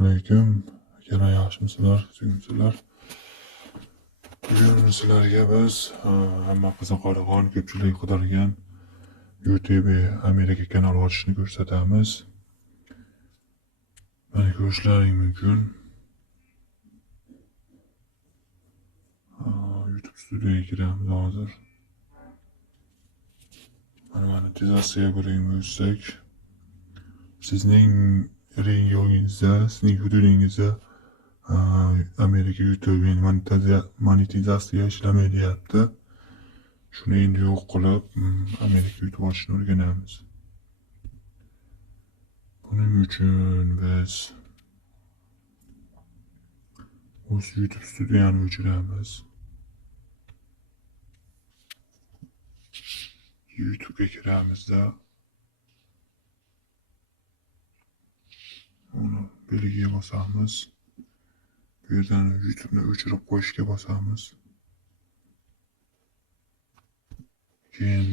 Aleyküm. Yana yaxshimisizlar, suyumsizlar. Bugun sizlarga biz hamma qiziqadigan, ko'pchilik qidirgan YouTube Amerika kanali ochishni ko'rsatamiz. Mana ko'rishlaring mumkin. YouTube studiyoga kiramiz hozir. Mana monetizatsiyaga kirgan bo'lsak, sizning regioningizda, sizning hududingizda Amerika YouTube monetizatsiya ishlamayapti. Shuni endi yo'q qilib, Amerika YouTube ochishni o'rganamiz. Buning uchun biz o'z YouTube studiyani o'chiramiz. YouTube'ga kiramizda uni belgiga bosamiz. Bu yerdan YouTube'ni o'chirib qo'yishga bosamiz. Keyin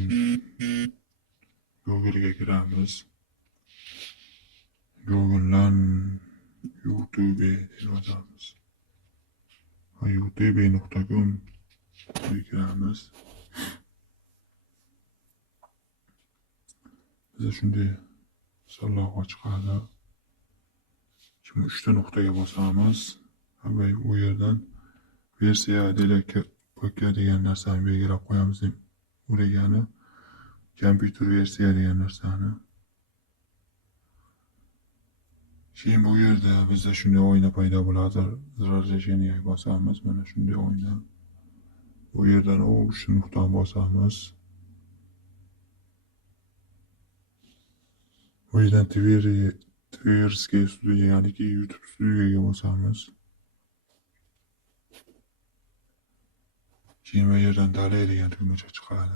Google'ga kiramiz. Google'dan YouTube deb yozamiz. youtube.com ga kiramiz. Biza shunday sarlavha chiqadi. Şimdi 3 ta nuqtaga bosamiz. Va u yerdan versiya degan narsani belgilab qo'yamiz. Bu degani kompyuter versiya degan narsani. Keyin bu yerda bizda shunday oyna paydo bo'ladi. Razрешениyaga bosamiz. Mana shunday oyna. Bu yerdan shu nuqtani bosamiz. Bu yerdan Tverskiy studiyo, ya'niki YouTube studiyoga bosamiz. Keyin bu yerdan dalay degan tugmacha chiqadi.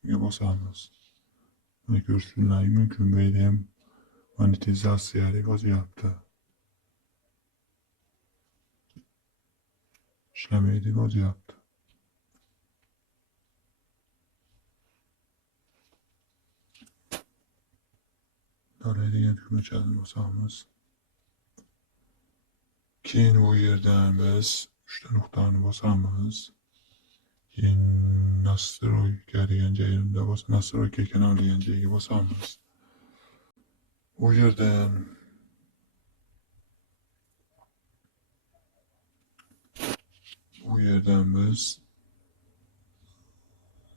Bunga bosamiz. Mana ko'rishlaring mumkin, bu yerda ham monetizatsiya deb yozyapti. Ishlamaydi deb yozyapti. Dalay degan tugmachani bosamiz. Keyin bu yerdan biz 3 ta nuqtani bosamiz. Keyin Nastroyka degan joyda Nastroyka kanal degan joyga bosamiz. Bu yerdan biz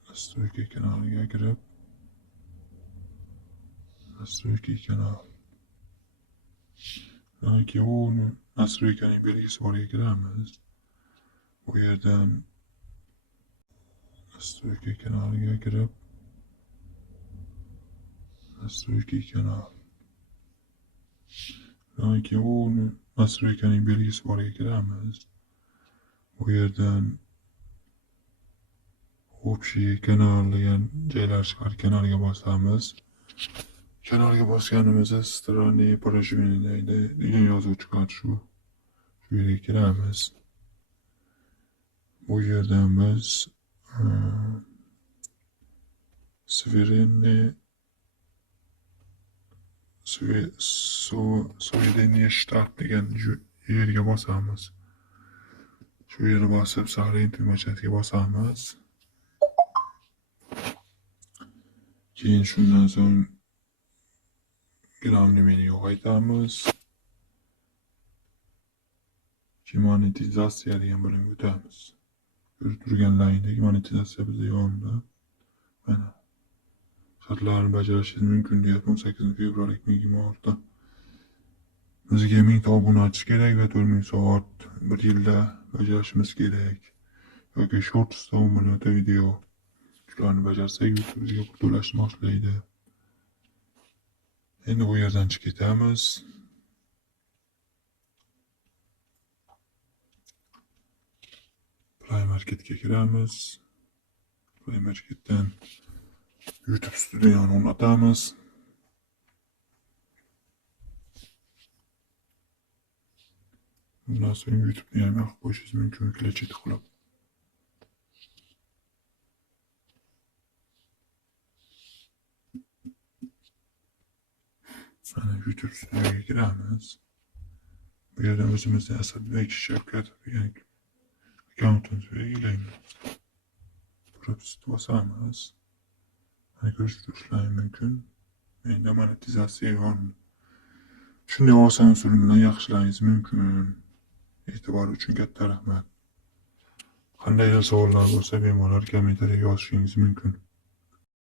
Nastroyka kanaliga kirib, Nastroyka kanal. Keyin Nastroykaning belgisi boriga kiramiz. Bu yerdan Nastroyka kanaliga kirib, Nastroyka kanal. Keyin Nastroykaning belgisi boriga kiramiz. Bu yerdan общий kanal degan joylar chiqar. Kanalga bosamiz. Kanalga bosganimizda strani porojniy degan yozuv chiqadi. Shu yerga kiramiz. Bu yerdan biz Sweden shtat degan yerga bosamiz. Shu yerga bosib, saqlang tugmachasiga bosamiz. Keyin shundan so'ng gilamli meni yo'qotamiz. Keyin monetizatsiya degan bo'limga o'tamiz. Ko'rib turganlaringdek monetizatsiya bizda yonida. Mana shartlarni bajarishingiz mumkin deyapti. 18 fevral 2026. Bizga 1000 ta obunachi kerak va 4000 soat bir yilda bajarishimiz kerak. Yoki shortsda 10 minutda video. Shularni bajarsak, YouTube bizga pul to'lashni boshlaydi. Endi bu yerdan chiqib ketamiz. Play Marketga kiramiz. Play Marketdan YouTube studiyani o'rnatamiz. Bundan so'ng YouTube'ni ham yoqib qo'yishingiz mumkin, klachet qilib. Mana YouTube studiyoga kiramiz. Bu yerden özümüzden Asadbek Şevket yani accountant ve ilayimiz. Propst basamaz. Hani görüştürüşler mümkün. Mende monetizasiya var. Şunday osan usulünden yaxshilayınız mümkün. E'tibor uchun katta rahmat. Qandaydir savollar bo'lsa bemalol kommentariyga yozishingiz mumkin.